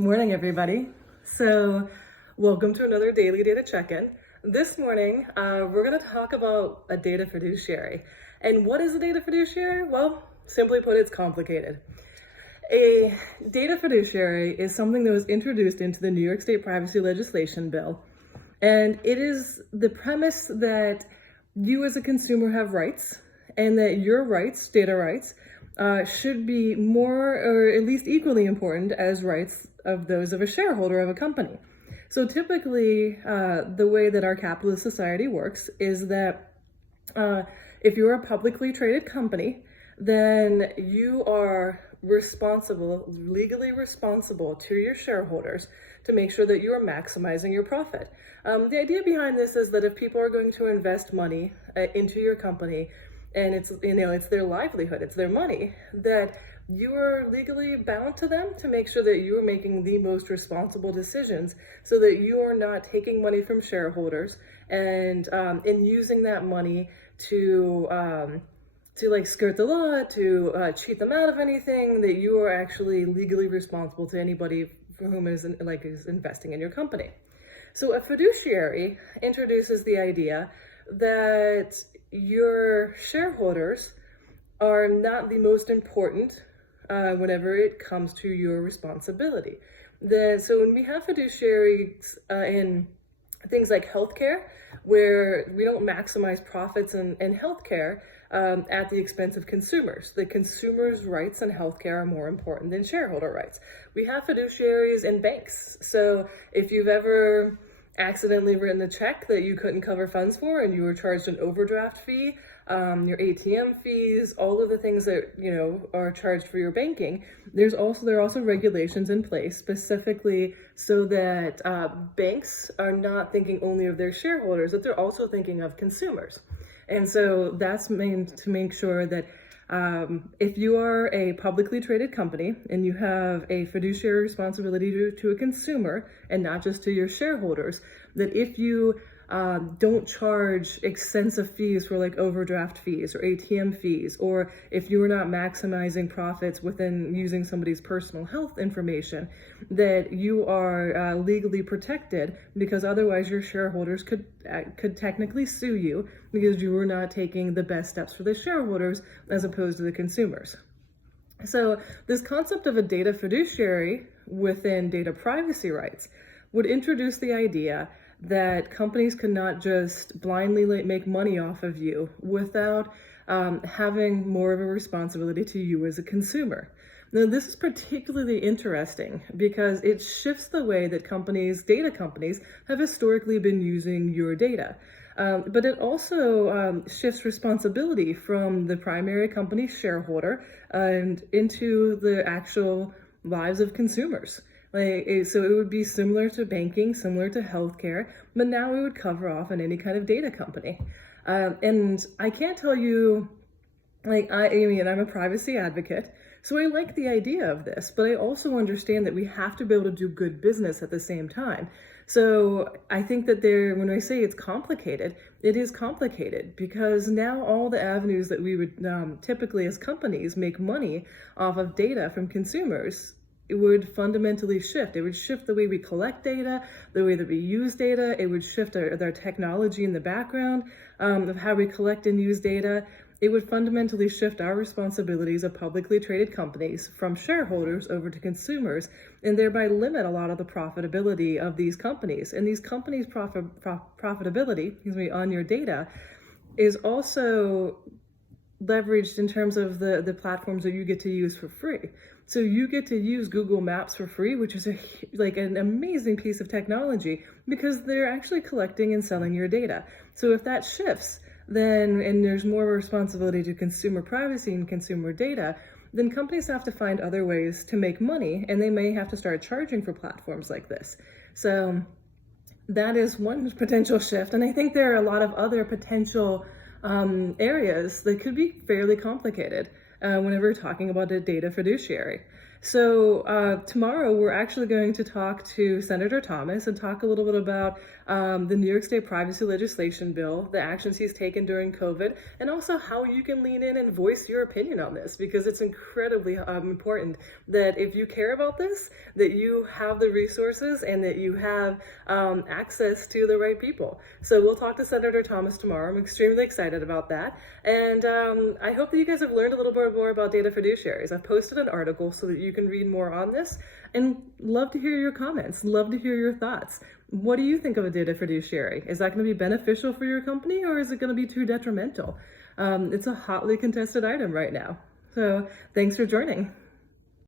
Morning, everybody. Welcome to another daily data check-in. This morning, we're going to talk about a data fiduciary. And what is a data fiduciary? Well, simply put, it's complicated. A data fiduciary is something that was introduced into the New York State privacy legislation bill. And it is the premise that you as a consumer have rights, and that your rights, data rights, should be more or at least equally important as rights of those of a shareholder of a company. So typically, the way that our capitalist society works is that if you're a publicly traded company, then you are legally responsible to your shareholders to make sure that you are maximizing your profit. The idea behind this is that if people are going to invest money into your company, and it's their livelihood, it's their money, that you are legally bound to them to make sure that you are making the most responsible decisions so that you are not taking money from shareholders and using that money to skirt the law, to cheat them out of anything, that you are actually legally responsible to anybody for whom is investing in your company. So a fiduciary introduces the idea that your shareholders are not the most important whenever it comes to your responsibility. So when we have fiduciaries in things like healthcare, where we don't maximize profits in healthcare at the expense of consumers. The consumers' rights in healthcare are more important than shareholder rights. We have fiduciaries in banks. So if you've ever accidentally written a check that you couldn't cover funds for and you were charged an overdraft fee, your ATM fees, all of the things that are charged for your banking, there are also regulations in place specifically so that banks are not thinking only of their shareholders, that they're also thinking of consumers. And so that's meant to make sure that if you are a publicly traded company and you have a fiduciary responsibility to a consumer and not just to your shareholders, that if you don't charge extensive fees for like overdraft fees or ATM fees, or if you are not maximizing profits within using somebody's personal health information, that you are legally protected, because otherwise your shareholders could technically sue you because you were not taking the best steps for the shareholders as opposed to the consumers. So this concept of a data fiduciary within data privacy rights would introduce the idea that companies could not just blindly make money off of you without having more of a responsibility to you as a consumer. Now, this is particularly interesting because it shifts the way that data companies, have historically been using your data. But it also shifts responsibility from the primary company shareholder and into the actual lives of consumers. So it would be similar to banking, similar to healthcare, but now we would cover off on any kind of data company. And I can't tell you, I'm a privacy advocate, so I like the idea of this, but I also understand that we have to be able to do good business at the same time. So I think that when I say it's complicated, it is complicated because now all the avenues that we would typically as companies make money off of data from consumers, it would fundamentally shift. It would shift the way we collect data, the way that we use data. It would shift our technology in the background of how we collect and use data. It would fundamentally shift our responsibilities of publicly traded companies from shareholders over to consumers, and thereby limit a lot of the profitability of these companies. And these companies' profitability, on your data, is also leveraged in terms of the platforms that you get to use for free. So you get to use Google Maps for free, which is an amazing piece of technology because they're actually collecting and selling your data. So if that shifts, and there's more responsibility to consumer privacy and consumer data, then companies have to find other ways to make money, and they may have to start charging for platforms like this. So that is one potential shift, and I think there are a lot of other potential areas that could be fairly complicated whenever we're talking about a data fiduciary. So tomorrow we're actually going to talk to Senator Thomas and talk a little bit about the New York State privacy legislation bill, the actions he's taken during COVID, and also how you can lean in and voice your opinion on this, because it's incredibly important that if you care about this, that you have the resources and that you have access to the right people. So we'll talk to Senator Thomas tomorrow. I'm extremely excited about that. And I hope that you guys have learned a little bit more about data fiduciaries. I've posted an article so that you can read more on this, and love to hear your comments, love to hear your thoughts. What do you think of a data fiduciary? Is that going to be beneficial for your company, or is it going to be too detrimental? It's a hotly contested item right now. So thanks for joining.